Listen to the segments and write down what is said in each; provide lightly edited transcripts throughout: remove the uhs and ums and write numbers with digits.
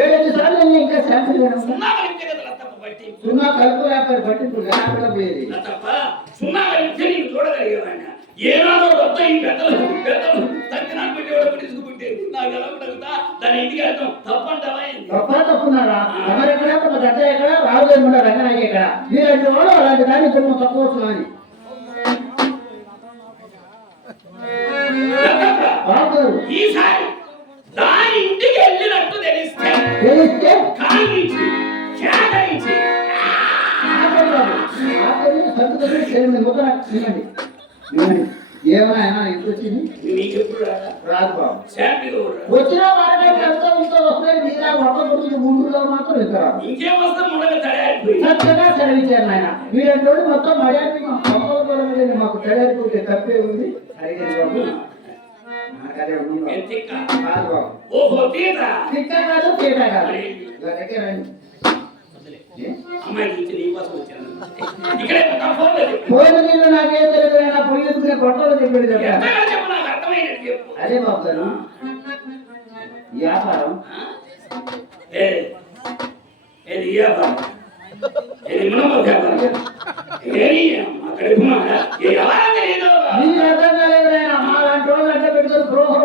7 సార్లు ఇంకా శాంతి సున్నా కలిపితే కదా లతప్ప బట్టి సున్నా కలుపు వ్యాపారి పట్టింపు లేకుండా పోయేది లతప్ప సున్నా కలిపితే నేను చూడగలిగేవాడిని ఏనాడో కొత్త ఈ పెద్దలు తగ్గి నాకు పెట్టేవాడు తీసుకుంటే నాకు ఎలా ఉండగుతా దాని ఇంటికి వెళ్తాం తప్పంటావా తప్పున్నారా ఎవరు ఎక్కడ ఒక గడ్డ ఎక్కడ రావులేకుండా రంగనాయకి ఎక్కడ మీరంటే వాళ్ళు అలాంటి దాన్ని ఇప్పుడు తప్పవచ్చు అని ఈసారి దాని ఇంటికి వెళ్ళినట్టు తెలిస్తే కాంగ్రించి చేకరించి ఏమైనా ఎంత వచ్చింది రాదు బాబు వచ్చినా వస్తాయి మీరా ఒక్క గురించి 3 రోజులు మాత్రం ఇద్దరు ఇంకేం వస్తే చక్కగా చదివించారు ఆయన మీరంటే మొత్తం మర్యాద మాకు చదివిపోతే తప్పే ఉంది అడిగేది బాబు నాకేం తెలియదు పొయ్యి కొట్టలో చెప్పాడు అదే బాబు గారు వ్యాపారం మాలాంటి వాళ్ళు అంటే పెట్టుకొని గృహం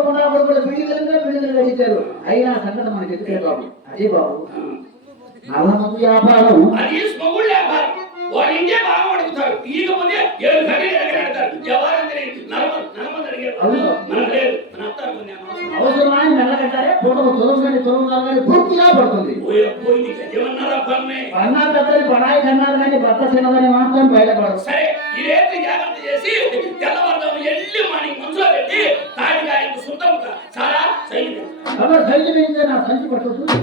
బిల్డింగ్లు కట్టించారు అయినా సంగతి మనకి ఎదురే బాబు అదే బాబు నల్లమకు వ్యాపారం అది స్మగుల్ వ్యాపారం వాడు ఇంకే బాగా అడుగుతారు ఈకపోతే 7 గంటలు ఎడతారు ఎవరందరి నలమంది అడిగారు మనకు లేదు మన అత్తారు అవసరమైన నెలగంటారే ఫోటో తొలగానే పూర్తిగా పడుతుంది అన్నా పెద్దలు పడాయి కన్నారు కానీ భర్త చిన్నదని మాత్రం బయటపడదు సరే ఈ రేపు జాగ్రత్త చేసి తెల్లవారుదాము ఎల్లి మార్నింగ్ మనసులో పెట్టి తాడిగా ఆయన సొంతం చాలా సైజు సైజు నా సంచి పట్టుతుంది